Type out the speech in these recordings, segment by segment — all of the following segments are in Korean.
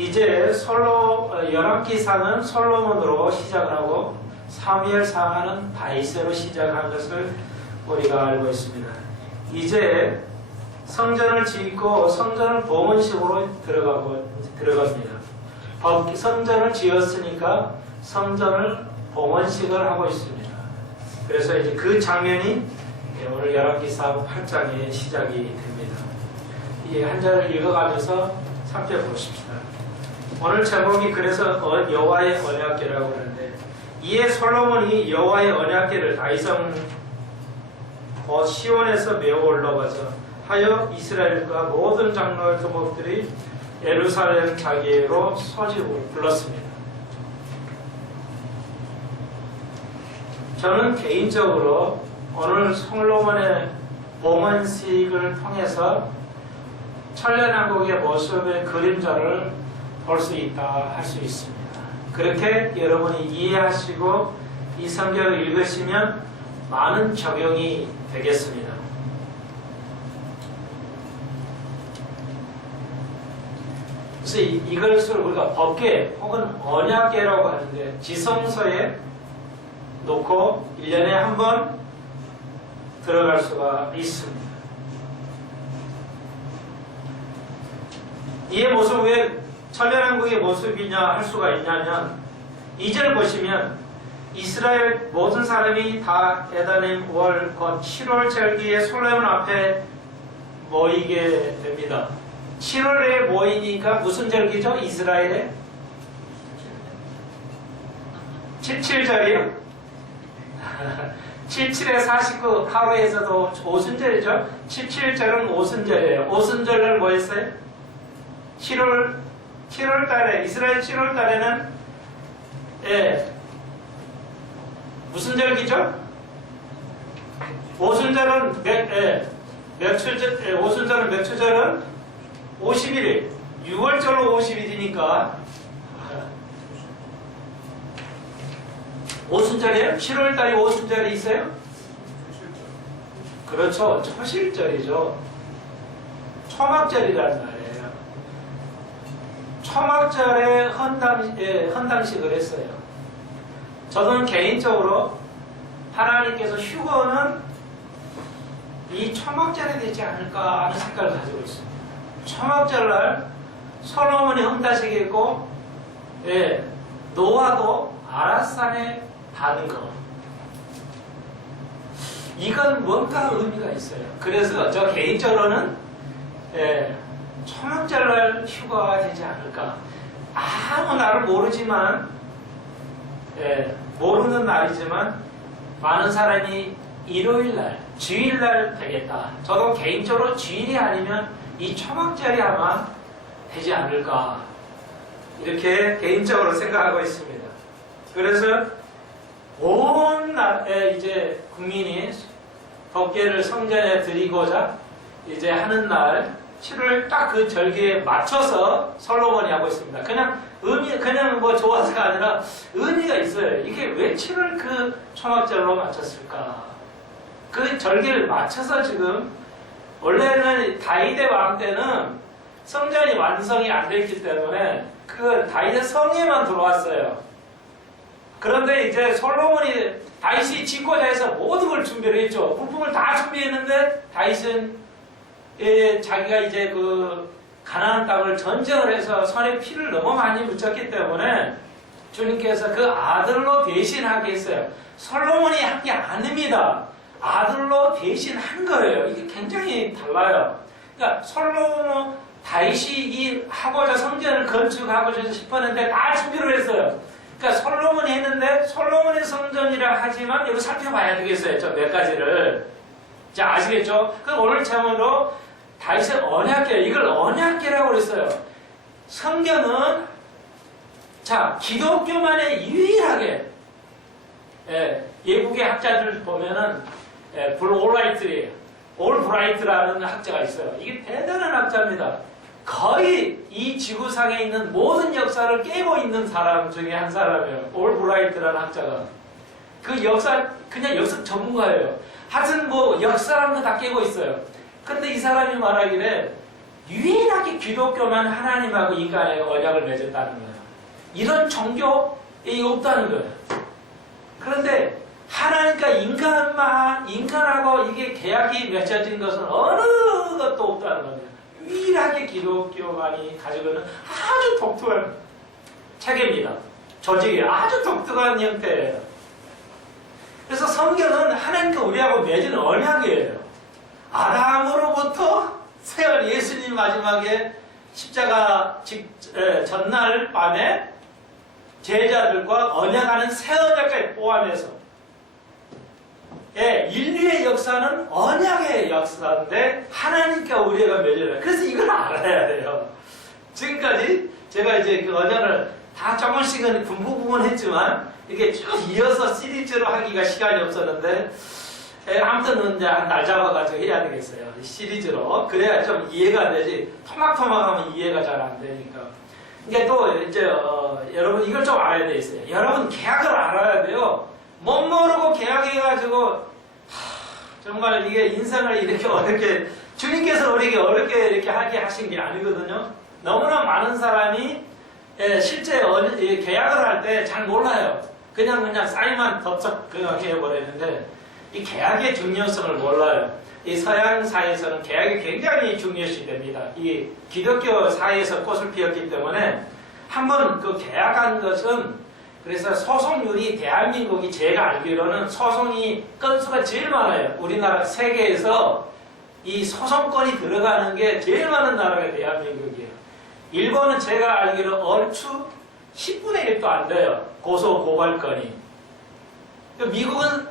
이제 열왕기상은 솔로몬으로 시작을 하고 사무엘상하는 다윗으로 시작한 것을 우리가 알고 있습니다. 이제 성전을 짓고 성전을 봉헌식으로 들어갑니다. 성전을 지었으니까 성전을 봉헌식을 하고 있습니다. 그래서 이제 그 장면이 오늘 열왕기상 8장의 시작이 됩니다. 이 한 절을 읽어가면서 살펴보십시다. 오늘 제목이 그래서 여호와의 언약궤라고 하는데, 이에 솔로몬이 여호와의 언약궤를 다윗성 시온에서 메어 올라가서 하여 이스라엘과 모든 장로의 두목들이 예루살렘 자기로 소집을 불렀습니다. 저는 개인적으로 오늘 솔로몬의 봉헌식을 통해서 천년왕국의 모습의 그림자를 볼 수 있다 할 수 있습니다. 그렇게 여러분이 이해하시고 이 성경을 읽으시면 많은 적용이 되겠습니다. 그래서 이것을 우리가 법궤 혹은 언약궤라고 하는데, 지성소에 놓고 1년에 한 번 들어갈 수가 있습니다. 이의 모습 왜 천년왕국의 모습이냐 할 수가 있냐면, 2절 보시면 이스라엘 모든 사람이 다 에다님 월 곧 7월 절기에 솔로몬 앞에 모이게 됩니다. 7월에 모이니까 무슨 절기죠? 이스라엘의 77절이요? 77에 49 하루에서도 오순절이죠? 77절은 오순절이에요. 오순절날 뭐 했어요? 7월 달에, 이스라엘 7월 달에는, 무슨 절기죠? 오순절은 오순절은 몇 초절은 50일, 6월절로 50일이니까 오순절이에요? 7월 달에 오순절이 있어요? 그렇죠. 초실절이죠. 초막절이라는 말이에요. 초막절에 헌당식을 했어요. 저는 개인적으로 하나님께서 휴거는 이 초막절에 되지 않을까 하는 생각을 가지고 있습니다. 초막절날 솔로몬이 헌당식했고, 노아도 아라산에 받은 거, 이건 뭔가 의미가 있어요. 그래서 저 개인적으로는 초막절날 휴가가 되지 않을까. 아무 날을 모르지만, 모르는 날이지만 많은 사람이 일요일날, 주일날 되겠다. 저도 개인적으로 주일이 아니면 이 초막절이 아마 되지 않을까, 이렇게 개인적으로 생각하고 있습니다. 그래서 온 이제 국민이 법궤를 성전에 드리고자 이제 하는 날, 7월 딱 그 절기에 맞춰서 솔로몬이 하고 있습니다. 그냥 뭐 좋아서가 아니라 의미가 있어요. 이게 왜 7월 그 초막절로 맞췄을까? 그 절기를 맞춰서 지금, 원래는 다윗의 왕 때는 성전이 완성이 안 됐기 때문에 그 다윗의 성에만 들어왔어요. 그런데 이제 솔로몬이 다윗이 짓고자 해서 모든 걸 준비를 했죠. 부품을 다 준비했는데 다윗은 자기가 이제 그 가나안 땅을 전쟁을 해서 손에 피를 너무 많이 묻혔기 때문에 주님께서 그 아들로 대신하게 했어요. 솔로몬이 한 게 아닙니다. 아들로 대신한 거예요. 이게 굉장히 달라요. 그러니까 다윗이 이 하고자 성전을 건축하고자 싶었는데 다 준비를 했어요. 그러니까 솔로몬이 했는데, 솔로몬의 성전이라 하지만 여기 살펴봐야 되겠어요. 저 몇 가지를. 자, 아시겠죠? 그럼 오늘 제목으로 다윗의 언약궤, 이걸 언약궤라고 그랬어요. 성경은, 자, 기독교만의 유일하게, 예국의 학자들 보면은, 올브라이트라는 학자가 있어요. 이게 대단한 학자입니다. 거의 이 지구상에 있는 모든 역사를 깨고 있는 사람 중에 한 사람이에요. 올브라이트라는 학자가. 그 그냥 역사 전문가예요. 하여튼 뭐 역사라는 거 다 깨고 있어요. 근데 이 사람이 말하기를 유일하게 기독교만 하나님하고 인간의 언약을 맺었다는 거예요. 이런 종교이 없다는 거예요. 그런데 하나님과 인간하고 이게 계약이 맺어진 것은 어느 것도 없다는 겁니다. 유일하게 기독교만이 가지고 있는 아주 독특한 체계입니다. 조직이 아주 독특한 형태예요. 그래서 성경은 하나님과 우리하고 맺은 언약이에요. 아담으로부터 세월 예수님 마지막에 십자가 전날 밤에 제자들과 언약하는 새 언약까지 포함해서 인류의 역사는 언약의 역사인데 하나님과 우리가 맺어요. 그래서 이걸 알아야 돼요. 지금까지 제가 이제 그 언약을 다 조금씩은 부분했지만 이게 쭉 이어서 시리즈로 하기가 시간이 없었는데 아무튼 이제 한 날 잡아가지고 해야 되겠어요. 시리즈로. 그래야 좀 이해가 되지. 토막토막하면 이해가 잘 안 되니까. 이게 또 이제 여러분 이걸 좀 알아야 돼 있어요. 여러분 계약을 알아야 돼요. 못 모르고 계약해가지고 정말 이게 인생을 이렇게 어렵게 주님께서 우리에게 어렵게 이렇게 하게 하신 게 아니거든요. 너무나 많은 사람이 실제 계약을 할 때 잘 몰라요. 그냥 사인만 덥석 그냥 해버리는데 이 계약의 중요성을 몰라요. 이 서양 사회에서는 계약이 굉장히 중요시 됩니다. 이 기독교 사회에서 꽃을 피웠기 때문에 한번 그 계약한 것은 그래서 소송률이 대한민국이 제가 알기로는 소송이 건수가 제일 많아요. 우리나라 세계에서 이 소송권이 들어가는 게 제일 많은 나라가 대한민국이에요. 일본은 제가 알기로 얼추 10분의 1도 안 돼요. 고소 고발건이. 미국은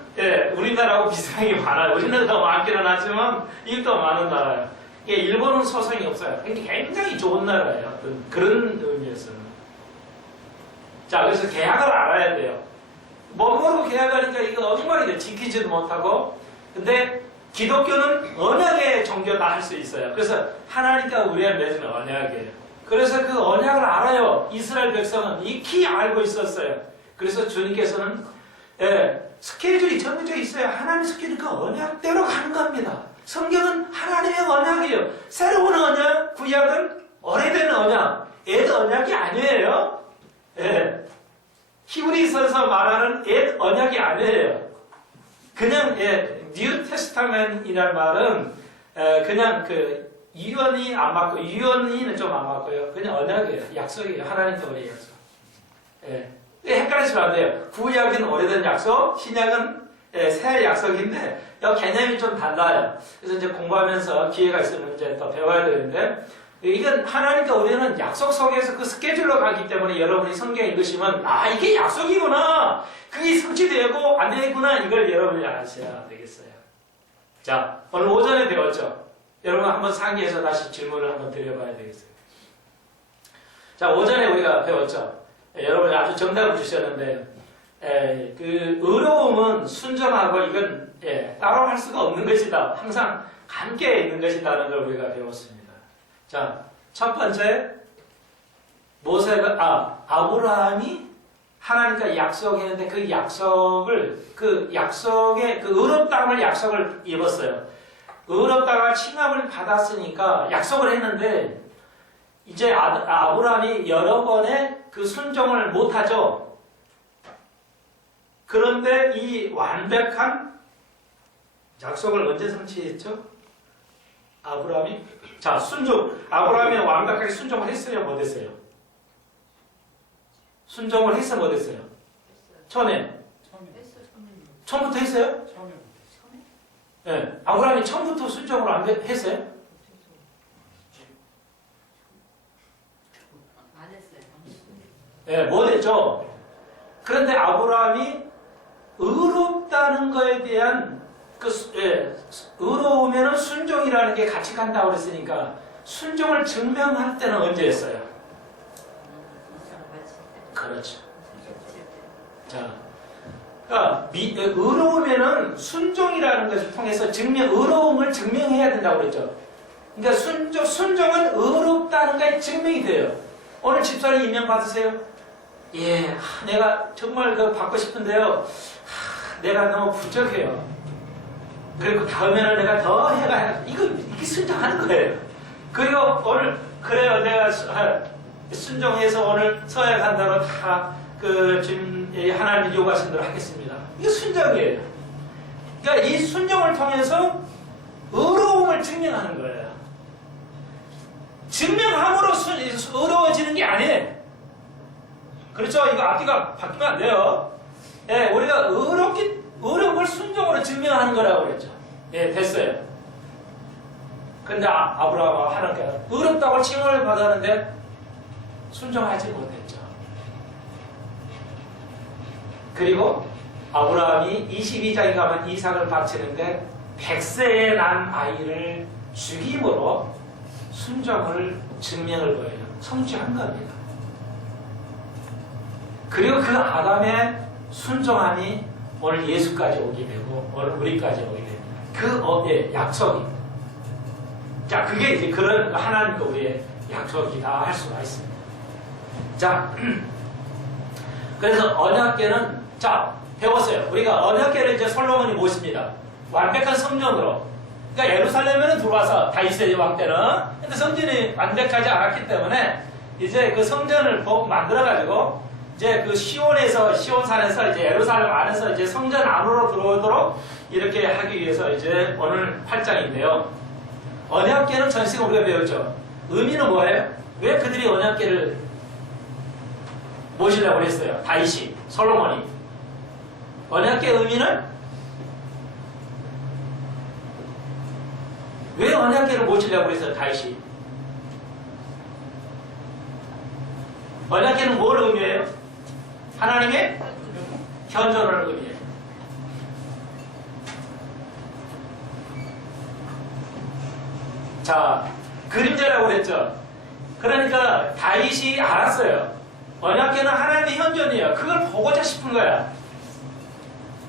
우리나라하고 비슷하게 많아요. 우리는 더 많기는 하지만 이게 더 많은 나라예요. 일본은 소송이 없어요. 굉장히 좋은 나라예요. 어떤 그런 의미에서는. 자, 그래서 계약을 알아야 돼요. 뭐 모르고 계약하니까 이거 엉망이돼. 지키지도 못하고. 근데 기독교는 언약의 종교다 할 수 있어요. 그래서 하나님과 우리가 맺은 언약이에요. 그래서 그 언약을 알아요. 이스라엘 백성은 익히 알고 있었어요. 그래서 주님께서는 스케줄이 정해져 있어요. 하나님 스케줄 그 언약대로 가는 겁니다. 성경은 하나님의 언약이에요. 새로운 언약, 구약은 오래된 언약, 옛 언약이 아니에요. 히브리서에서 말하는 옛 언약이 아니에요. 그냥 뉴 테스타멘이라는 말은 그냥 그 유언이 안 맞고 유언이는 좀 안 맞고요. 그냥 언약이에요. 약속이에요. 하나님과 우리의 약속. 헷갈리시면 안 돼요. 구약은 오래된 약속, 신약은 새 약속인데 이 개념이 좀 달라요. 그래서 이제 공부하면서 기회가 있으면 이제 더 배워야 되는데 이건 하나님과 우리는 약속 속에서 그 스케줄로 가기 때문에 여러분이 성경 읽으시면 이게 약속이구나. 그게 성취되고 안 되구나. 이걸 여러분이 아셔야 되겠어요. 자, 오늘 오전에 배웠죠. 여러분 한번 상기해서 다시 질문을 한번 드려봐야 되겠어요. 자, 오전에 우리가 배웠죠. 여러분이 아주 정답을 주셨는데 그 의로움은 순전하고 이건 따로 할 수가 없는 것이다. 항상 함께 있는 것이다는 걸 우리가 배웠습니다. 자, 첫 번째 아브라함이 하나님과 약속했는데 그 약속의 그 의롭 땅을 약속을 입었어요. 의롭 땅을 칭함을 받았으니까 약속을 했는데 이제 아브라함이 여러 번의 그 순종을 못하죠. 그런데 이 완벽한 약속을 언제 성취했죠? 아브라함이 아브라함이 완벽하게 순종을 했어요, 못했어요? 순종을 했어, 못했어요? 처음부터 했어요? 아브라함이 처음부터 순종을 안 했어요? 못했죠. 그런데 아브라함이 의롭다는 거에 대한 의로우면은 순종이라는 게 같이 간다고 그랬으니까 순종을 증명할 때는 언제 했어요? 그렇죠. 자, 그러니까 의로우면은 순종이라는 것을 통해서 의로움을 증명해야 된다고 그랬죠. 그러니까 순종은 의롭다는 것에 증명이 돼요. 오늘 집사님 임명 받으세요. 내가 정말 받고 싶은데요. 내가 너무 부족해요. 그리고 다음에는 내가 더 이게 순종하는 거예요. 그리고 오늘 그래요. 내가 순종해서 오늘 서약한다고 다 지금 하나님 요구하신 대로 하겠습니다. 이게 순종이에요. 그러니까 이 순종을 통해서 의로움을 증명하는 거예요. 증명함으로 의로워지는 게 아니에요. 그렇죠? 이거 앞뒤가 바뀌면 안 돼요. 예, 우리가 의로운 걸 순종으로 증명하는 거라고 그랬죠. 예, 됐어요. 근데 아브라함과 하나님께 의롭다고 칭호를 받았는데 순종하지 못했죠. 그리고 아브라함이 22장에 가면 이삭을 바치는데 100세에 난 아이를 죽임으로 순종을 증명을 보여요. 성취한 겁니다. 그리고 그 아담의 순종함이 오늘 예수까지 오게 되고 오늘 우리까지 오게 됩니다. 그 약속입니다. 자, 그게 이제 그런 하나님과 우리의 약속이다 할 수가 있습니다. 자, 그래서 언약궤는 자 배웠어요. 우리가 언약궤를 이제 솔로몬이 모십니다. 완벽한 성전으로. 그러니까 예루살렘에는 들어와서 다윗의 왕 때는 근데 성전이 완벽하지 않았기 때문에 이제 그 성전을 만들어가지고 이제 그 시온산에서 이제 예루살렘 안에서 이제 성전 안으로 들어오도록 이렇게 하기 위해서 이제 오늘 8장인데요. 언약궤는 전시가 우리가 배웠죠. 의미는 뭐예요? 왜 그들이 언약궤를 모시려고 했어요? 다윗이, 솔로몬이. 언약궤 의미는 왜 언약궤를 모시려고 했어요? 다윗이. 언약궤는 뭘 의미해요? 하나님의 현존을 의미해요. 자, 그림자라고 그랬죠. 그러니까 다윗이 알았어요. 언약궤는 하나님의 현존이에요. 그걸 보고자 싶은 거야.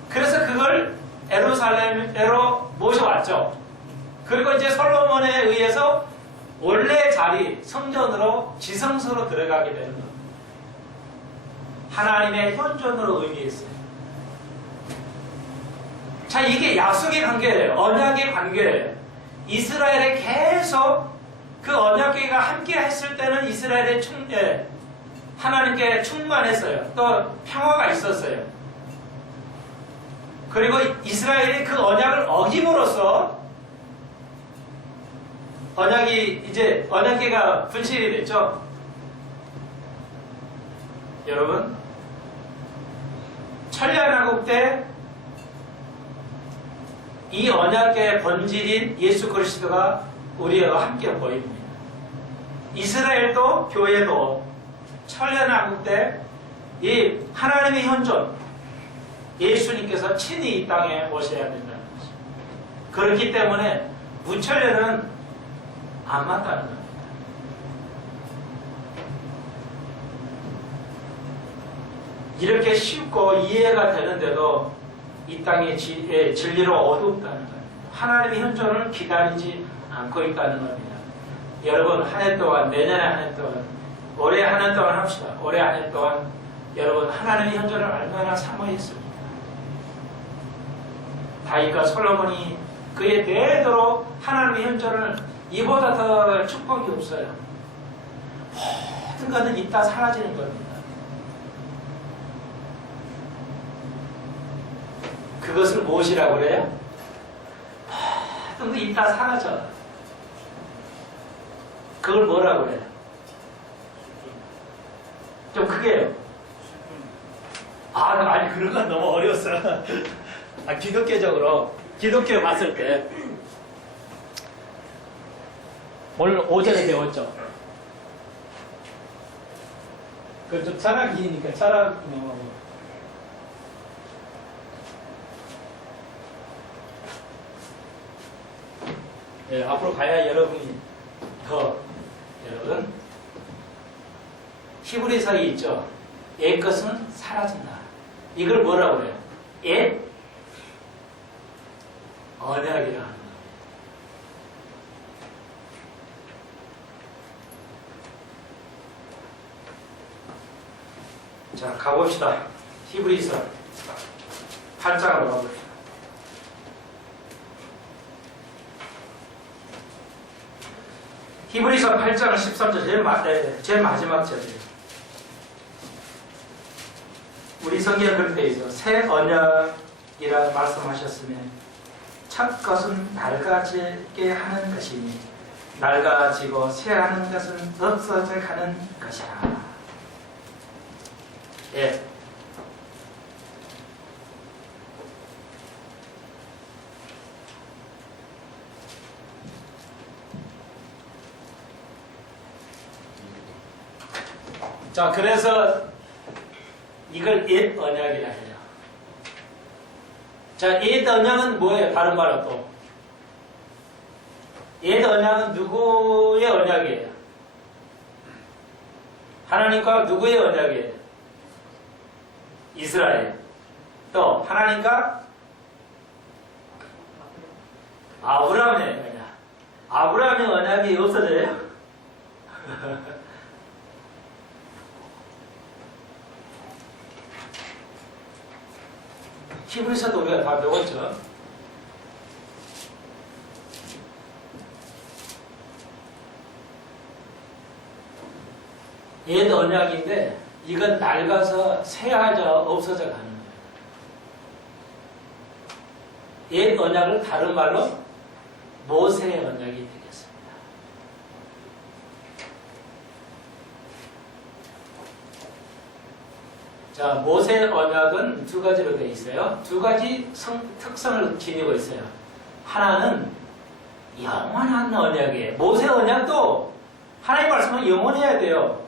그래서 그걸 예루살렘으로 모셔왔죠. 그리고 이제 솔로몬에 의해서 원래 자리 성전으로 지성소로 들어가게 되는 겁니다. 하나님의 현존으로 의미했어요. 자, 이게 약속의 관계예요. 언약의 관계예요. 이스라엘에 계속 그 언약궤가 함께 했을 때는 이스라엘의 하나님께 충만했어요. 또 평화가 있었어요. 그리고 이스라엘이 그 언약을 어김으로써 언약궤가 분실이 됐죠. 여러분, 천년왕국 때 이 언약궤의 본질인 예수 그리스도가 우리와 함께 보입니다. 이스라엘도 교회도 천년왕국 때 이 하나님의 현존, 예수님께서 친히 이 땅에 오셔야 된다는 것입니다. 그렇기 때문에 무천년은 안 맞다는 겁니다. 이렇게 쉽고 이해가 되는데도 이 땅의 진리로 어둡다는 겁니다. 하나님의 현존을 기다리지 않고 있다는 겁니다. 여러분, 한 해 동안, 내년에 한 해 동안, 올해 한 해 동안 합시다. 올해 한 해 동안 여러분 하나님의 현존을 얼마나 사모했습니까? 다윗과 솔로몬이 그의 대대로 하나님의 현존을 이보다 더 축복이 없어요. 모든 것은 이따 사라지는 겁니다. 그것을 무엇이라고 그래요? 모든 것 이따 사라져. 그걸 뭐라고 그래요? 좀 크게 해요. 아니 그런 건 너무 어려웠어. 기독교 봤을 때 오늘 오전에 배웠죠. 그 좀 철학이니까 철학 앞으로 가야 여러분이 더 여러분 히브리서에 있죠. 옛 것은 사라진다. 이걸 뭐라고 그래요? 옛 언약이라. 자, 가봅시다. 히브리서 8장으로 가봅시다. 히브리서 8장 13절 제일 마지막 절이에요. 우리 성경에 그렇게 되어 있어. 새 언약이라 말씀하셨으면 첫 것은 낡아지게 하는 것이니 낡아지고 새하는 것은 없어져 가는 것이라. 예. 자, 그래서 이걸 옛 언약이라 해요. 자, 옛 언약은 뭐예요? 다른 말로 또. 옛 언약은 누구의 언약이에요? 하나님과 누구의 언약이에요? 이스라엘. 또 하나님과 아브라함의 언약. 아브라함의 언약이 없어져요? 히브리서도 우리가 다 배웠죠. 옛 언약인데 이건 낡아서 새하져 없어져 가는 거예요. 옛 언약을 다른 말로 모세의 언약이 되겠습니다. 자, 모세의 언약은 두 가지로 되어 있어요. 두 가지 특성을 지니고 있어요. 하나는 영원한 언약이에요. 모세 언약도 하나님 말씀은 영원해야 돼요.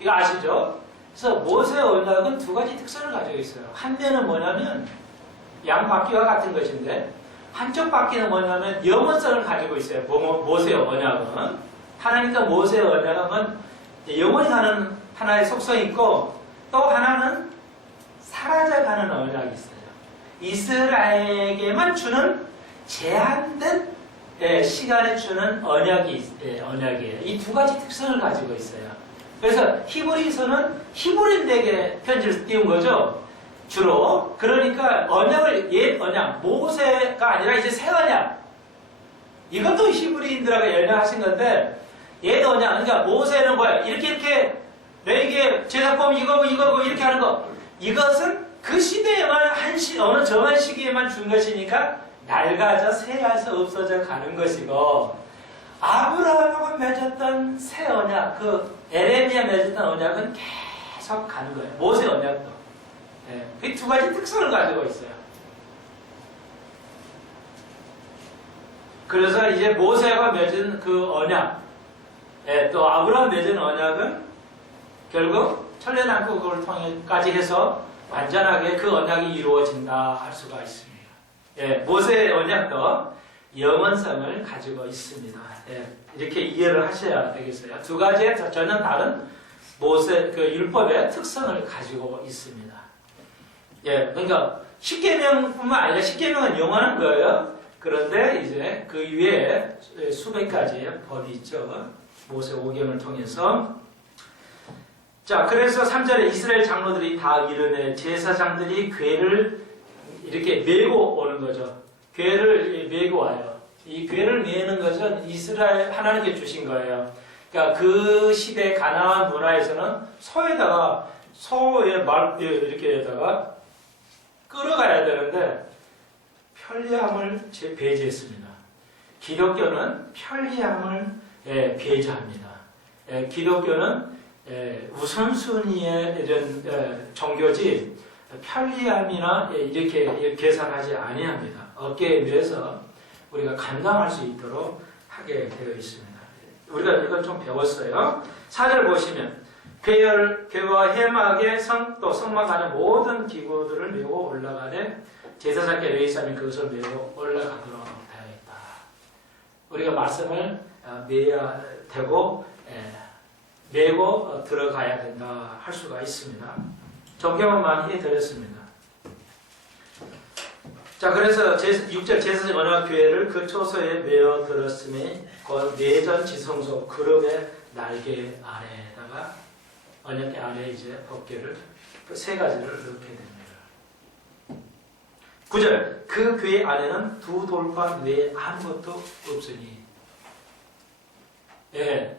이거 아시죠? 그래서 모세 언약은 두 가지 특성을 가지고 있어요. 한 대는 뭐냐면 양바퀴와 같은 것인데 한쪽 바퀴는 뭐냐면 영원성을 가지고 있어요. 모세 언약은 하나님과 모세 언약은 영원히 가는 하나의 속성이 있고 또 하나는 사라져가는 언약이 있어요. 이스라엘에게만 주는 제한된 시간에 주는 언약이에요. 이 두 가지 특성을 가지고 있어요. 그래서 히브리서는 히브리인에게 편지를 띄운 거죠. 주로. 그러니까 언약을 옛 언약, 모세가 아니라 이제 새 언약. 이것도 히브리인들하고 연약하신 건데 옛 언약, 그러니까 모세는 뭐야? 이렇게 너에게 제사법 이거고 이렇게 하는 거. 이것은 그 시대에만 어느 정한 시기에만 준 것이니까 낡아져 새해서 없어져 가는 것이고 아브라함하고 맺었던 새 언약, 그 에레미야 맺었던 언약은 계속 가는 거예요. 모세 언약도. 그 두 가지 특성을 가지고 있어요. 그래서 이제 모세가 맺은 그 언약, 또 아브라함 맺은 언약은 결국 천년왕국을 통해까지 해서 완전하게 그 언약이 이루어진다 할 수가 있습니다. 모세의 언약도 영원성을 가지고 있습니다. 이렇게 이해를 하셔야 되겠어요. 두 가지의 전혀 다른 모세 그 율법의 특성을 가지고 있습니다. 그러니까 십계명뿐만 아니라 십계명은 영원한 거예요. 그런데 이제 그 위에 수백 가지의 법이 있죠. 모세 오경을 통해서. 자, 그래서 3절에 이스라엘 장로들이 다 이르매 제사장들이 궤를 이렇게 메고 오는 거죠. 궤를 메고 와요. 이 궤를 메는 것은 이스라엘 하나님께 주신 거예요. 그러니까 그 시대 가나안 문화에서는 소의 말 이렇게다가 끌어가야 되는데 편리함을 배제했습니다. 기독교는 편리함을 배제합니다. 기독교는 우선순위의 이런 종교지 편리함이나 이렇게 계산하지 아니합니다. 어깨에 매서 우리가 감당할 수 있도록 하게 되어 있습니다. 우리가 이걸 좀 배웠어요. 4절 보시면 궤와 해막에 또 성막 안에 모든 기구들을 메고 올라가되 제사장께 레위사람이 그것을 메고 올라가도록 되어 있다. 우리가 말씀을 메야 되고 메고 들어가야 된다 할 수가 있습니다. 정경을 많이 해드렸습니다. 자, 그래서 6절 제사장 언약궤를 그 초소에 메어 들었으니 곧 내전 지성소 그룹의 날개 아래에다가 언약궤 아래에 이제 법궤를 그 세 가지를 넣게 됩니다. 9절 그 궤 안에는 두 돌판 외에 아무것도 없으니 예.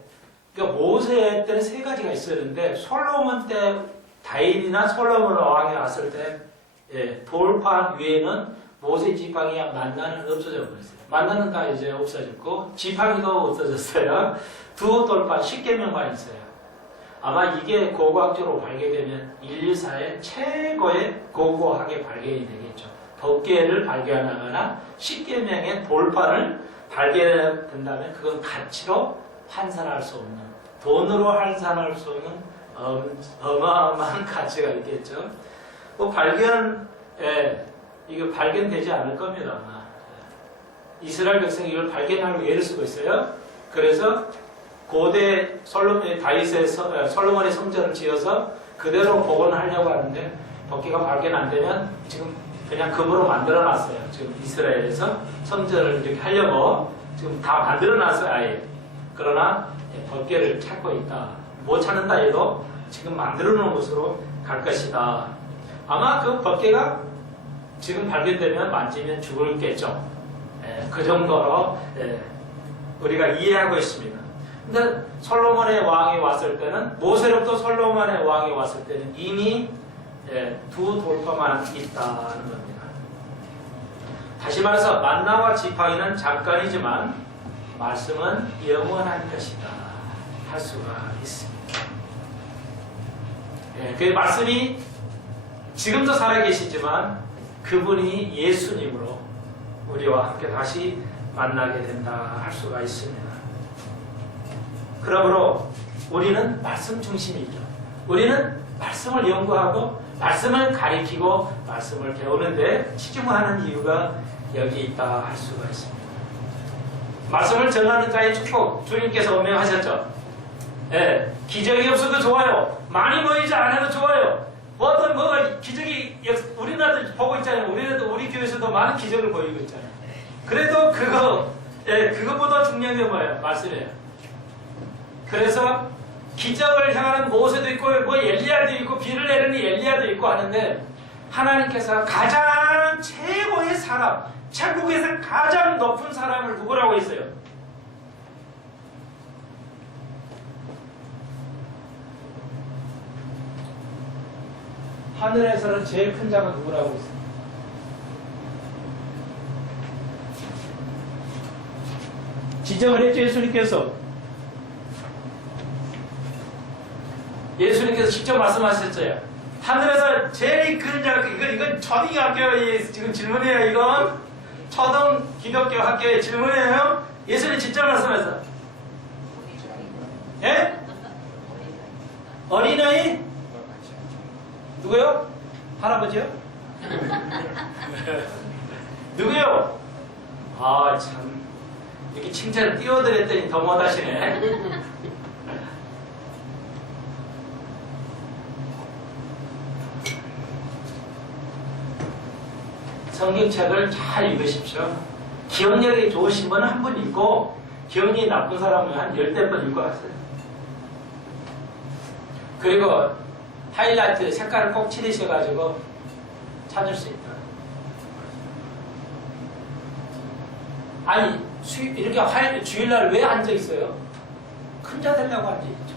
그러니까 모세 때는 세 가지가 있었는데 솔로몬 때 다윗이나 솔로몬 왕이 왔을 때 예, 돌판 위에는 모세 지팡이와 만나는 없어져 버렸어요. 만나는 다 이제 없어졌고 지팡이도 없어졌어요. 두 돌판 10계명만 있어요. 아마 이게 고고학적으로 발견되면 인류사의 최고의 고고하게 발견이 되겠죠. 법계를 발견하거나 10계명의 돌판을 발견된다면 그건 가치로 환산할 수 없는, 돈으로 환산할 수 없는 어마어마한 가치가 있겠죠. 그 이거 발견되지 않을 겁니다. 아마. 이스라엘 백성이 이걸 발견하려고 애를 쓰고 있어요. 그래서 고대 솔로몬의 성전을 지어서 그대로 복원하려고 하는데 법계가 발견 안 되면 지금 그냥 금으로 만들어 놨어요. 지금 이스라엘에서 성전을 이렇게 하려고 지금 다 만들어 놨어요, 아예. 그러나 법계를 찾고 있다. 못 찾는다 해도 지금 만들어 놓은 곳으로 갈 것이다. 아마 그 법계가 지금 발견되면 만지면 죽을겠죠. 그 정도로 우리가 이해하고 있습니다. 근데 솔로몬의 왕이 왔을 때는, 모세로부터 솔로몬의 왕이 왔을 때는 이미 두 돌파만 있다는 겁니다. 다시 말해서 만나와 지팡이는 잠깐이지만 말씀은 영원한 것이다 할 수가 있습니다. 그 말씀이 지금도 살아계시지만 그분이 예수님으로 우리와 함께 다시 만나게 된다 할 수가 있습니다. 그러므로 우리는 말씀 중심이죠. 우리는 말씀을 연구하고 말씀을 가리키고 말씀을 배우는데 치중하는 이유가 여기 있다 할 수가 있습니다. 말씀을 전하는 자의 축복, 주님께서 명하셨죠. 기적이 없어도 좋아요. 많이 모이지 않아도 좋아요. 어떤 뭐가 기적이 우리나라도 보고 있잖아요. 우리 교회에서도 많은 기적을 보이고 있잖아요. 그래도 그것보다 중요한 게 뭐예요? 말씀이에요. 그래서 기적을 향하는 모세도 있고 뭐 엘리야도 있고 비를 내리는 엘리야도 있고 하는데 하나님께서 가장 최고의 사람, 천국에서 가장 높은 사람을 누구라고 했어요? 하늘에서는 제일 큰 자가 누구라고 했어요? 지정을 했죠, 예수님께서. 예수님께서 직접 말씀하셨어요. 하늘에서 제일 큰 자가, 이건 초등학교의 지금 질문이에요, 이건. 초등 기독교 학교의 질문이에요. 예수님 직접 말씀하셨어요. 예? 어린아이? 누구요? 할아버지요? 누구요? 아, 참. 이렇게 칭찬을 띄워드렸더니 더 못하시네. 성경책을 잘 읽으십시오. 기억력이 좋으신 분은 한 번 읽고, 기억력이 나쁜 사람은 한 10번 읽고 왔어요. 그리고 하이라이트 색깔을 꼭 칠하셔가지고 찾을 수 있다. 아니, 이렇게 주일날 왜 앉아있어요? 큰 자 되려고 앉아있죠.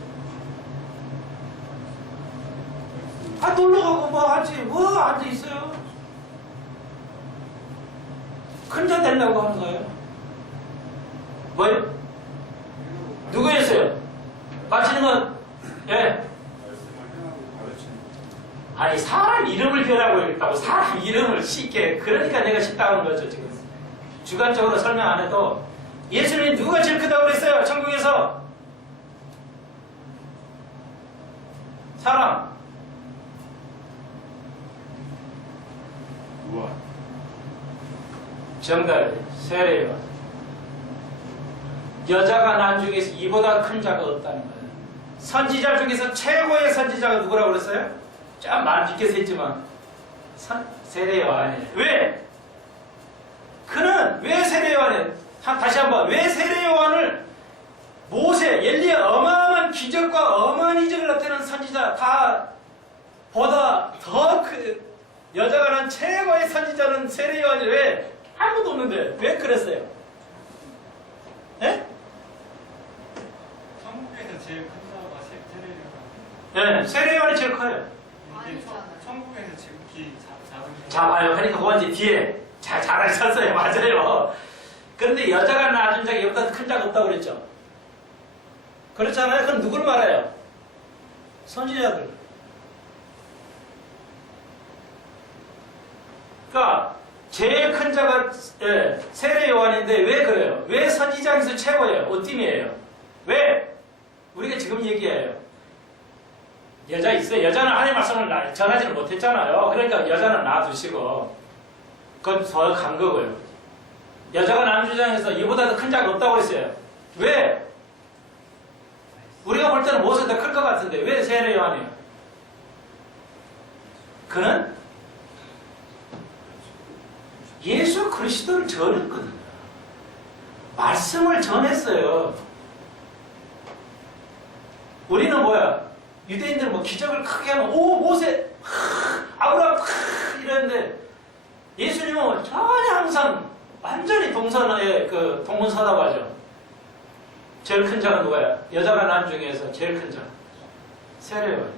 놀러가고 뭐 하지, 뭐 앉아있어요? 큰 자 되려고 하는 거예요. 뭐요? 누구였어요? 마치는 건, 예. 아니, 사람 이름을 배라고 했다고, 사람 이름을 쉽게. 그러니까 내가 쉽다고 하는 거죠, 지금. 주관적으로 설명 안 해도. 예수님 누가 제일 크다고 그랬어요, 천국에서? 사람. 우와. 정답, 세례요. 여자가 난 중에서 이보다 큰 자가 없다는 거예요. 선지자 중에서 최고의 선지자가 누구라고 그랬어요? 참 많이께서 했지만 세례 요한이에요. 왜? 그는 왜 세례 요한이에요? 다시 한번, 왜 세례 요한을 모세, 엘리야 어마어마한 기적과 어마어마한 이적을 나타내는 선지자 다 보다 더 여자가 난 최고의 선지자는 세례 요한이 왜? 아무도 없는데 왜 그랬어요? 예? 천국에서 제일 큰 자가 세례요한. 네, 세례요한이 제일 커요. 이게 천국에서 지극히 작은 자. 자, 봐요. 그러니까 그건 이제 뒤에 잘 하셨어요. 맞아요. 그런데 여자가 낳아준 자가 이보다 큰 자가 없다고 그랬죠. 그렇잖아요. 그럼 누굴 말해요? 선지자들. 그러니까 제일 큰 자가 세례 요한인데 왜 그래요? 왜 선지자에서 최고예요? 어팀이에요? 왜? 우리가 지금 얘기해요. 여자 있어요. 여자는 하나님 말씀을 전하지는 못했잖아요. 그러니까 여자는 놔두시고 그건 더 간 거고요. 여자가 남주장에서 이보다 더 큰 자가 없다고 그랬어요. 왜? 우리가 볼 때는 무엇이 더 클 것 같은데 왜 세례 요한이에요? 그는 예수 그리스도를 전했거든요. 말씀을 전했어요. 우리는 뭐야? 유대인들은 뭐 기적을 크게 하면 오 모세 아브라함 이랬는데 예수님은 전혀 항상 완전히 동문서답하죠. 제일 큰 자가 누가야? 여자가 난 중에서 제일 큰 자. 세례요한.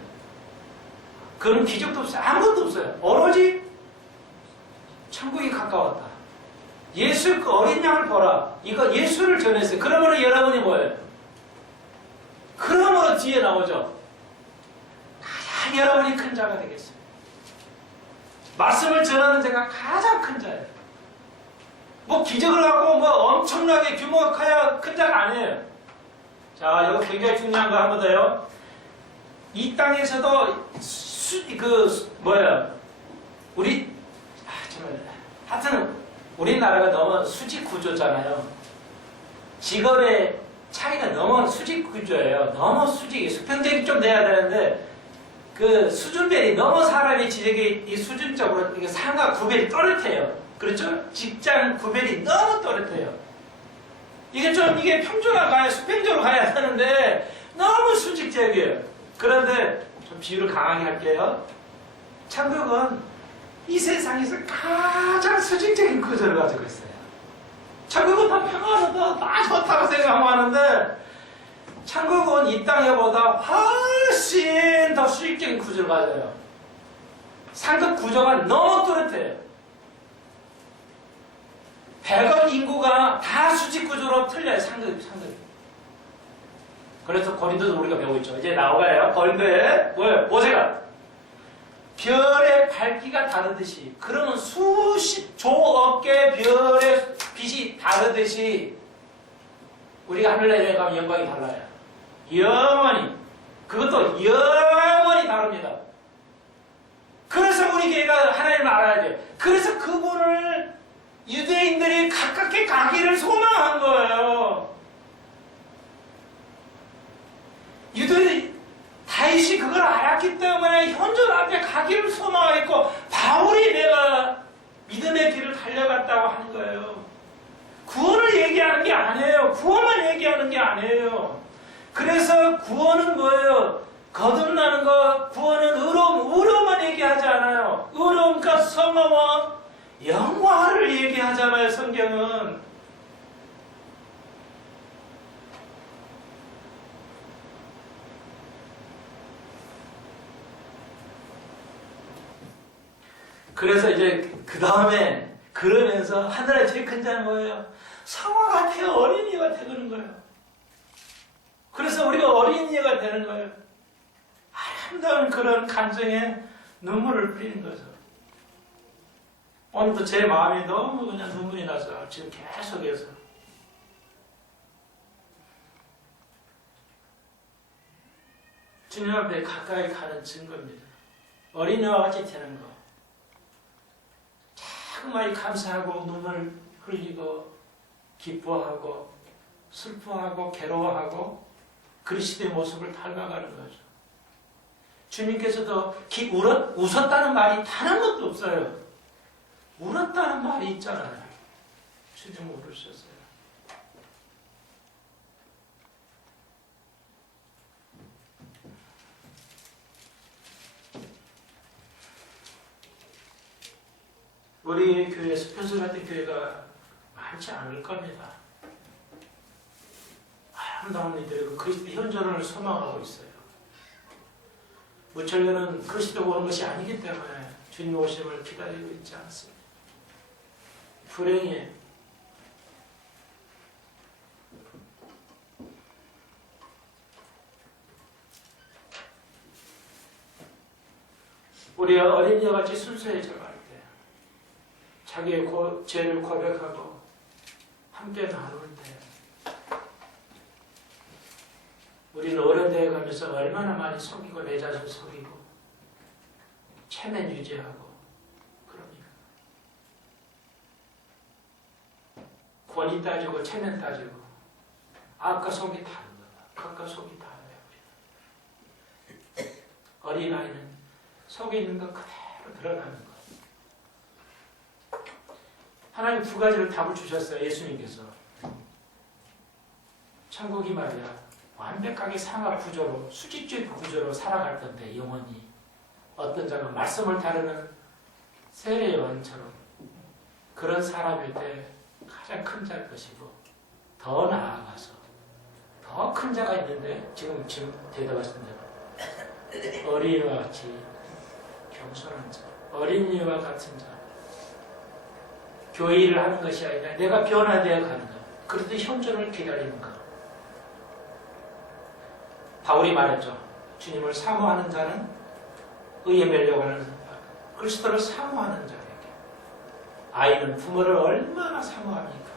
그런 기적도 없어요. 아무것도 없어요. 오로지 천국이 가까웠다. 예수 그 어린 양을 보라. 이거 예수를 전했어요. 그러므로 여러분이 뭐예요? 그러므로 뒤에 나오죠. 가장 여러분이 큰 자가 되겠어요. 말씀을 전하는 자가 가장 큰 자예요. 뭐 기적을 하고 뭐 엄청나게 규모가 커야 큰 자가 아니에요. 자, 여기 굉장히 중요한 거 한 번 더요. 이 땅에서도 우리 정말 하여튼 우리나라가 너무 수직 구조잖아요. 직업의 차이가 너무 수직 구조예요. 너무 수직이 수평적이 좀 돼야 되는데 그 수준별이 너무 사람의 지적이 이 수준적으로 이게 상하 구별이 또렷해요. 그렇죠? 직장 구별이 너무 또렷해요. 이게 평준화 가야 수평적으로 가야 되는데 너무 수직적이에요. 그런데 좀 비유를 강하게 할게요. 천국은 이 세상에서 가장 수직적인 구조를 가지고 있어요. 천국은 다 평화로다, 다 좋다고 생각하고 하는데 천국은 이 땅에보다 훨씬 더 수직적인 구조를 가져요. 상급 구조가 너무 또렷해요. 100억 인구가 다 수직 구조로 틀려요. 상급이. 그래서 고린도도 우리가 배우고 있죠. 이제 나오가요. 고린도에 뭐예요? 모세가 별의 밝기가 다르듯이 그러면 수십 조억 개의 별의 빛이 다르듯이 우리가 하늘나라에 가면 영광이 달라요. 영원히. 그것도 영원히 다릅니다. 그래서 우리 교회가 하나님을 알아야 돼요. 그래서 그분을 유대인들이 가깝게 가기를 소망한 거예요. 유대인들이 다윗이 그걸 알았기 때문에 현존 앞에 가기를 소망했고 바울이 내가 믿음의 길을 달려갔다고 하는 거예요. 구원을 얘기하는 게 아니에요. 구원만 얘기하는 게 아니에요. 그래서 구원은 뭐예요? 거듭나는 것, 구원은 의로움만 얘기하지 않아요. 의로움과 성화와 영화를 얘기하잖아요, 성경은. 그래서 이제 그 다음에 그러면서 하늘의 제일 큰 자는 뭐예요? 성화 같아요. 어린이가 되는 거예요. 그래서 우리가 어린이가 되는 거예요. 아름다운 그런 감정에 눈물을 흘리는 거죠. 오늘도 제 마음이 너무 그냥 눈물이 나서 지금 계속해서 주님 앞에 가까이 가는 증거입니다. 어린이와 같이 되는 거. 자꾸만 감사하고 눈물 흘리고 기뻐하고 슬퍼하고 괴로워하고 그리스도의 모습을 닮아가는 거죠. 주님께서도 웃었다는 말이 단 한 것도 없어요. 울었다는 말이 있잖아요. 주님 울으셨어요. 우리 교회, 스펜서 같은 교회가 많지 않을 겁니다. 아름다운 이들이 그 그리스도 현존을 소망하고 있어요. 무천년은 그리스도가 오는 것이 아니기 때문에 주님 오심을 기다리고 있지 않습니다. 불행해. 우리 어린이와 같이 순수해져갈 때 자기의 죄를 고백하고 함께 나눌 때 우리는 어른 되어 가면서 얼마나 많이 속이고 내 자신 속이고 체면 유지하고 그럽니까? 권위 따지고 체면 따지고 아까 속이 다르다. 아까 속이 다르다. 어린아이는 속에 있는 것 그대로 드러나는 것. 하나님 두 가지를 답을 주셨어요. 예수님께서. 천국이 말이야 완벽하게 상하 구조로 수직주의 구조로 살아갈 건데 영원히 어떤 자가 말씀을 다루는 세례 요한처럼 그런 사람일 때 가장 큰 자일 것이고 더 나아가서 더 큰 자가 있는데 지금 대답하신 대로 어린이와 같이 겸손한 자, 어린이와 같은 자 교회 일을 하는 것이 아니라 내가 변화되어 가는 것 그래도 현존을 기다리는 것 바울이 말했죠. 주님을 사모하는 자는 의에 멸려가는 그리스도를 사모하는 자에게 아이는 부모를 얼마나 사모합니까?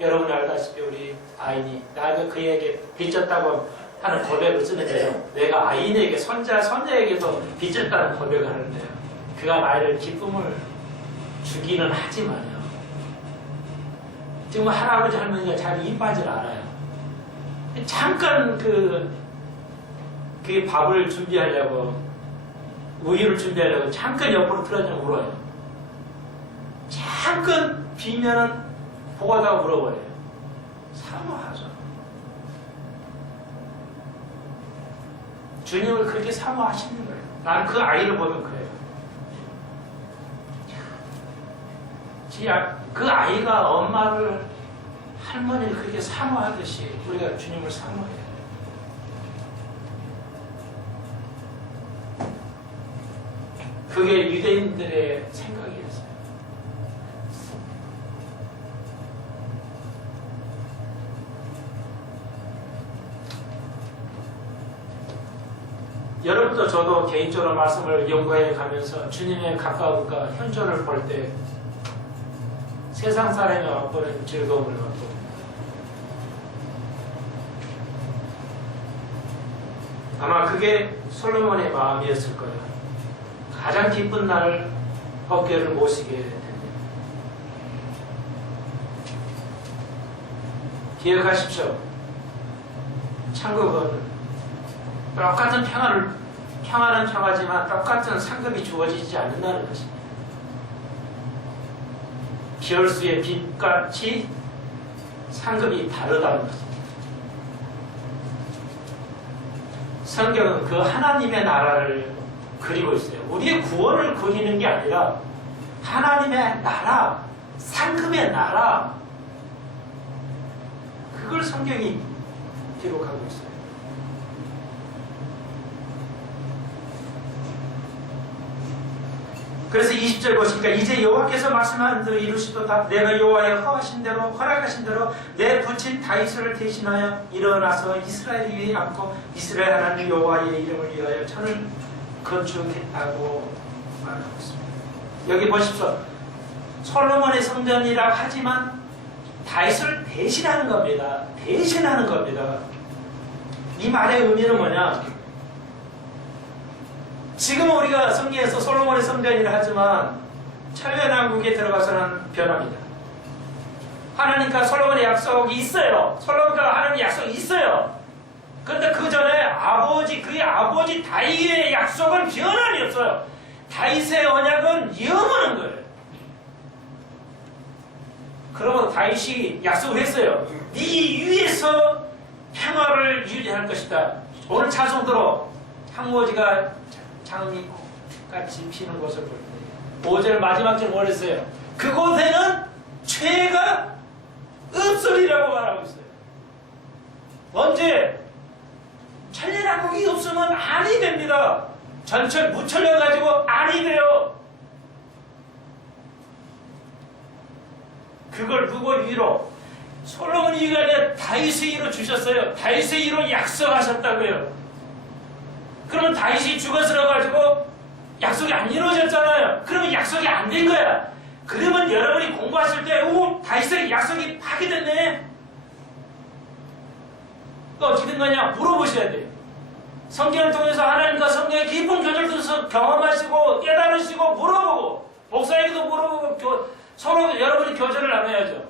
여러분이 알다시피 우리 아이니 나가 그에게 빚졌다고 하는 고백을 쓰는데요. 내가 아이에게 손자에게도 빚졌다는 고백을 하는데요. 그가 나를 기쁨을 주기는 하지만요. 지금 할아버지 할머니가 자기 이빠질 알아요. 잠깐 그 밥을 준비하려고 우유를 준비하려고 잠깐 옆으로 틀어지면 울어요. 잠깐 비면은 보고하다가 울어버려요. 사모하죠. 주님을 그렇게 사모하시는 거예요. 난 그 아이를 보면 그래요. 그 아이가 엄마를 할머니를 그렇게 사모하듯이 우리가 주님을 사모해요. 그게 유대인들의 생각이었어요. 여러분도 저도 개인적으로 말씀을 연구해 가면서 주님의 가까움과 현존을 볼 때 세상 사람이 맛보는 즐거움을 맛보고 아마 그게 솔로몬의 마음이었을 거예요. 가장 기쁜 날 법궤를 모시게 됩니다. 기억하십시오. 천국은 똑같은 평화는 평화지만 똑같은 상급이 주어지지 않는다는 것입니다. 비열수의 빛같이 상급이 다르다는 것입니다. 성경은 그 하나님의 나라를 그리고 있어요. 우리의 구원을 그리는 게 아니라 하나님의 나라, 상급의 나라 그걸 성경이 기록하고 있어요. 그래서 20절 보시니까 이제 여호와께서 말씀한 대로 이루시도다. 내가 여호와의 허락하신 대로 내 부친 다윗을 대신하여 일어나서 이스라엘 위에 앉고 이스라엘 하나님 여호와의 이름을 위하여 천을 건축했다고 말하고 있습니다. 여기 보십시오. 솔로몬의 성전이라 하지만 다윗을 대신하는 겁니다. 대신하는 겁니다. 이 말의 의미는 뭐냐? 지금 우리가 성경에서 솔로몬의 성전이라 하지만 천년왕국에 들어가서는 변합니다. 하나님과 솔로몬의 약속이 있어요. 솔로몬과 하나님의 약속이 있어요. 그런데 그 전에 그의 아버지 다윗의 약속은 변함이 없어요. 다윗의 언약은 영원한 거예요. 그러면 다윗이 약속을 했어요. 네 위에서 평화를 유지할 것이다. 오늘 찬송대로 향모지가 장미꽃같이 피는 곳을 볼 때 5절 마지막 절 뭐랬어요? 그곳에는 죄가 없으리라고 말하고 있어요. 언제? 천년왕국이 없으면 안이 됩니다. 전철 무철려가지고 안이 돼요. 그걸 누구 위로? 솔로몬이 위가 아니라 다윗의 위로 주셨어요. 다윗의 위로 약속하셨다고요. 그러면 다윗이 죽어서가지고 약속이 안 이루어졌잖아요. 그러면 약속이 안 된 거야. 그러면 여러분이 공부하실 때, 오, 다윗의 약속이 파기됐네. 어떻게 된 거냐? 물어보셔야 돼요. 성경을 통해서 하나님과 성경의 깊은 교절도 경험하시고 깨달으시고 물어보고 목사에게도 물어보고 서로 여러분이 교제를 나눠야죠.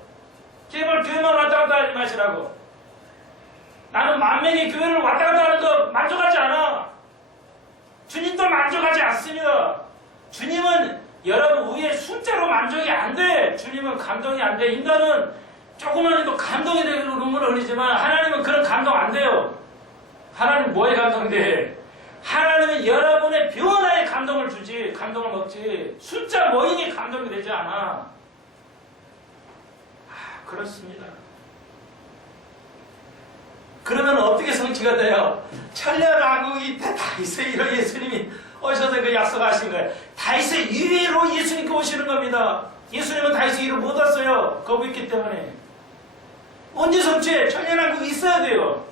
제발 교회만 왔다 갔다 하지 마시라고. 나는 만명의 교회를 왔다 갔다 하는 거 만족하지 않아. 주님도 만족하지 않습니다. 주님은 여러분 위에 숫자로 만족이 안 돼. 주님은 감동이 안 돼. 인간은 조금만 해도 감동이 되고 눈물을 흘리지만 하나님은 그런 감동 안 돼요. 하나님 뭐에 감동돼? 하나님은 여러분의 변화에 감동을 주지, 감동을 먹지, 숫자 모임이 감동이 되지 않아. 그렇습니다. 그러면 어떻게 성취가 돼요? 천년왕국이 다윗의 위로 예수님이 오셔서 그 약속하신 거예요. 다윗의 위로 예수님께 오시는 겁니다. 예수님은 다윗의 위로 못 왔어요. 거기 있기 때문에. 언제 성취해? 천년왕국이 있어야 돼요.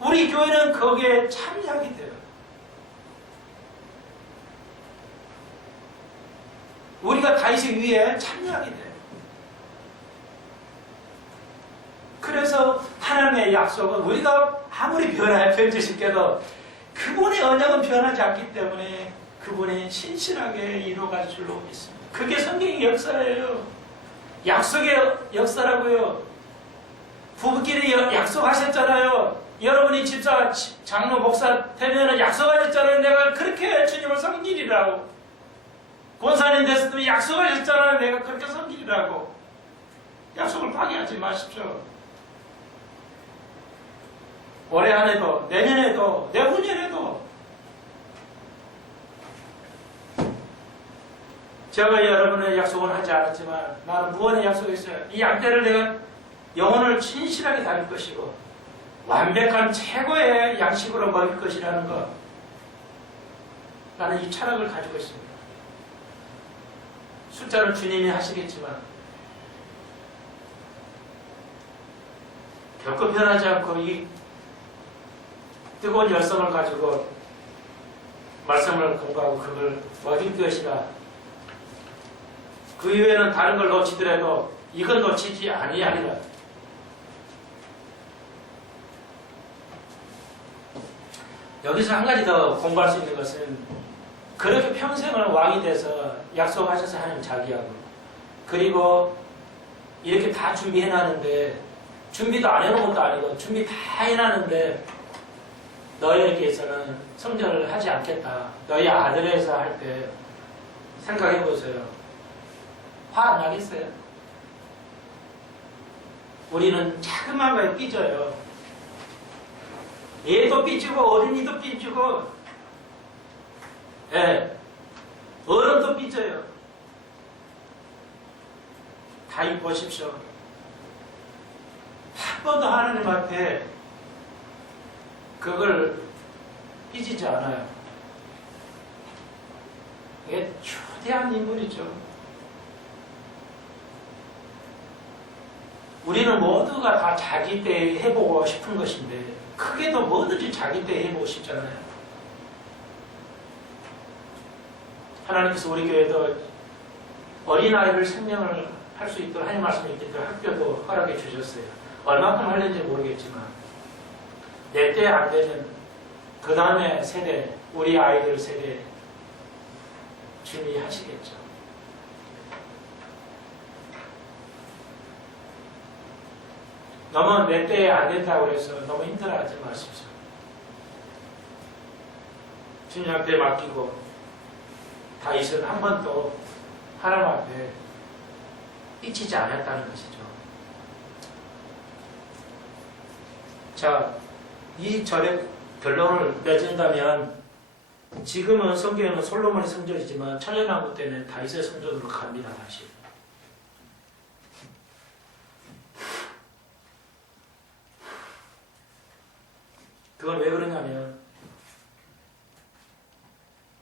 우리 교회는 거기에 참여하게 돼요. 우리가 다윗의 위에 참여하게 돼요. 그래서 하나님의 약속은 우리가 아무리 변질시켜도 그분의 언약은 변하지 않기 때문에 그분이 신실하게 이루어갈 줄로 믿습니다. 그게 성경의 역사예요. 약속의 역사라고요. 부부끼리 약속하셨잖아요. 여러분이 집사, 장로, 목사 되면 약속하셨잖아요. 내가 그렇게 주님을 섬기리라고. 권사님 됐을 때 약속하셨잖아요. 내가 그렇게 섬기리라고. 약속을 파기하지 마십시오. 올해 안에도, 내년에도, 내후년에도 제가 여러분의 약속은 하지 않았지만 나는 무언의 약속했어요. 이 양떼를 내가 영혼을 진실하게 다닐 것이고 완벽한 최고의 양식으로 먹일 것이라는 것. 나는 이 철학을 가지고 있습니다. 숫자는 주님이 하시겠지만 결코 변하지 않고 이 뜨거운 열성을 가지고 말씀을 공부하고 그걸 먹일 것이라. 그 이외에는 다른 걸 놓치더라도 이건 놓치지 아니하리라. 여기서 한 가지 더 공부할 수 있는 것은 그렇게 평생을 왕이 돼서 약속하셔서 하나님 자기하고 그리고 이렇게 다 준비해놨는데 준비도 안 해놓은 것도 아니고 준비 다 해놨는데 너희에게서는 성전을 하지 않겠다. 너희 아들에서 할 때 생각해보세요. 화 안 나겠어요? 우리는 자그마한 거에 삐져요. 얘도 삐지고 어린이도 삐지고 어른도 삐져요. 다윗 보십시오. 한 번도 하나님 앞에 그걸 삐지지 않아요. 이게 초대한 인물이죠. 우리는 모두가 다 자기 때 해보고 싶은 것인데 크게도 뭐든지 자기 때 해보고 싶잖아요. 하나님께서 우리 교회도 어린아이를 생명을 할 수 있도록 하나님 말씀이 있도록 학교도 허락해 주셨어요. 얼마큼 하는지 모르겠지만 내 때 안 되면 그 다음에 세대, 우리 아이들 세대 준비하시겠죠. 너무 내 때에 안 된다고 해서 너무 힘들어하지 마십시오. 주님 앞에 맡기고 다윗은 한 번도 하나님 앞에 삐치지 않았다는 것이죠. 자, 이 절의 결론을 맺은다면 지금은 성경에는 솔로몬의 성전이지만 천년왕국 때는 다윗의 성전으로 갑니다. 다시. 그건 왜 그러냐면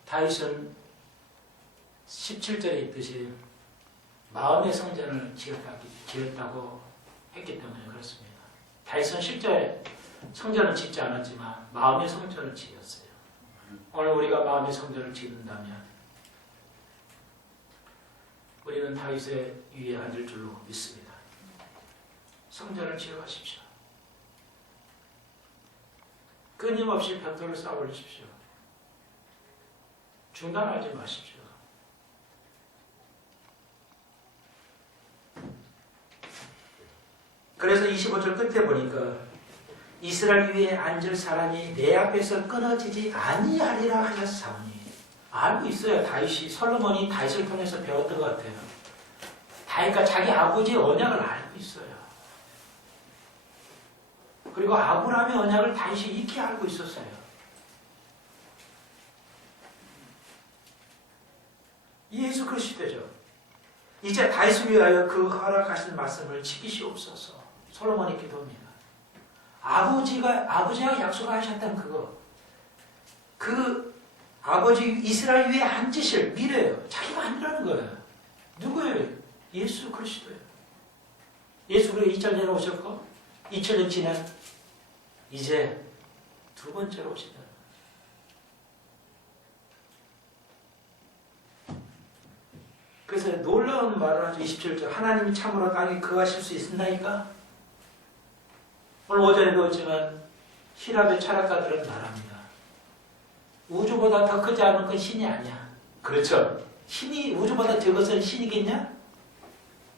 다윗은 17절에 있듯이 마음의 성전을 지었다고 했기 때문에 그렇습니다. 다윗은 실제 성전을 짓지 않았지만 마음의 성전을 지었어요. 오늘 우리가 마음의 성전을 짓는다면 우리는 다윗의 위에 앉을 줄로 믿습니다. 성전을 지어가십시오. 끊임없이 벽돌을 쌓아 올리십시오. 중단하지 마십시오. 그래서 25절 끝에 보니까 이스라엘 위에 앉을 사람이 내 앞에서 끊어지지 아니하리라 하였사오니, 알고 있어요. 다윗이, 솔로몬이 다윗을 통해서 배웠던 것 같아요. 다윗과 자기 아버지의 언약을 알고 있어요. 그리고 아브라함의 언약을 다윗이 익히 알고 있었어요. 예수 그리스도죠. 이제 다윗을 위하여 그 허락하신 말씀을 지키시옵소서. 솔로몬이 기도합니다. 아버지가 약속하셨던 그거, 그 아버지 이스라엘 위에 앉으실 미래예요. 자기가 아니라는 거예요. 누구예요? 예수 그리스도예요. 예수 그리스도 2000년 오셨고 2000년 지난 이제 두 번째로 오신다. 그래서 놀라운 말을 하죠. 27절. 하나님이 참으로 땅에 거하실 수 있습니까? 오늘 오전에 배웠지만 히랍의 철학가들은 말합니다. 우주보다 더 크지 않은 건 신이 아니야. 그렇죠? 신이 우주보다 적어서는 신이겠냐?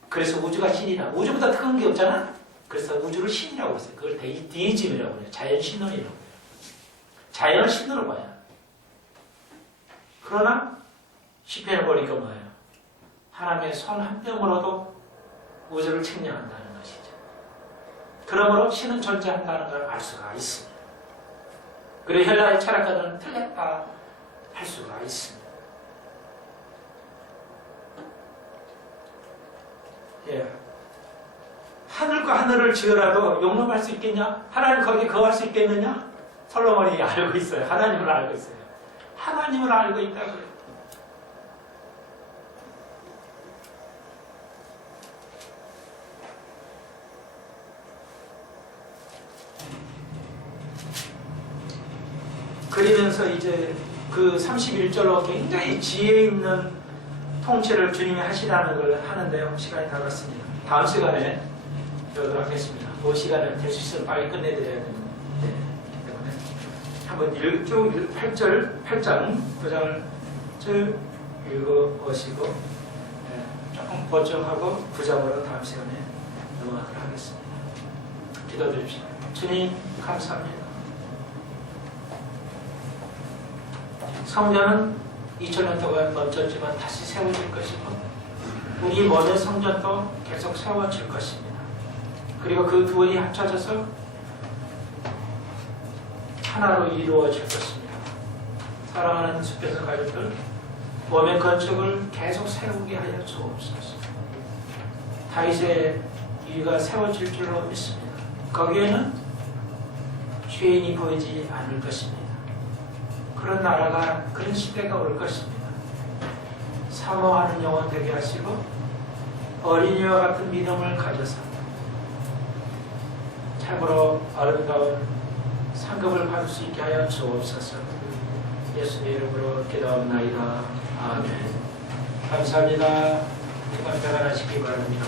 그래서 우주가 신이다. 우주보다 큰 게 없잖아? 그래서 우주를 신이라고 했어요. 그걸 데이즘이라고 해요. 자연신론이라고 해요. 자연을 신으로 봐요. 그러나 시편을 보니까 뭐예요? 하나님의 손 한 뼘으로도 우주를 측량한다는 것이죠. 그러므로 신은 존재한다는 걸 알 수가 있습니다. 그리고 헬라의 철학가들은 틀렸다 할 수가 있습니다. 예. 하늘과 하늘을 지어라도 용납할 수 있겠냐? 하나님 거기 거할 수 있겠느냐? 솔로몬이 알고 있어요. 하나님을 알고 있어요. 하나님을 알고 있다고요. 그러면서 이제 그 31절로 굉장히 지혜 있는 통치를 주님이 하시라는 걸 하는데요. 시간이 다 갔습니다. 다음 시간에 배우도록 하겠습니다. 그 시간을 될 수 있으면 빨리 끝내드려야 되기 때문에 한번 8장 9장을 쭉 읽어보시고 조금 보충하고 9장으로 다음 시간에 넘어가도록 하겠습니다. 기도드립시다. 주님 감사합니다. 성전은 2000년 동안 멈췄지만 다시 세워질 것이고 우리 모든 성전도 계속 세워질 것입니다. 그리고 그 두 원이 합쳐져서 하나로 이루어질 것입니다. 사랑하는 주께서 가족들, 몸의 건축을 계속 세우게 하여 주옵소서. 다윗의 위가 세워질 줄로 믿습니다. 거기에는 죄인이 보이지 않을 것입니다. 그런 나라가, 그런 시대가 올 것입니다. 사모하는 영혼 되게 하시고 어린이와 같은 믿음을 가져서 참으로 아름다운 상급을 받을 수 있게 하여 주옵소서. 예수님의 이름으로 기도합나이다. 아멘. 감사합니다. 이만 평안하시기 바랍니다.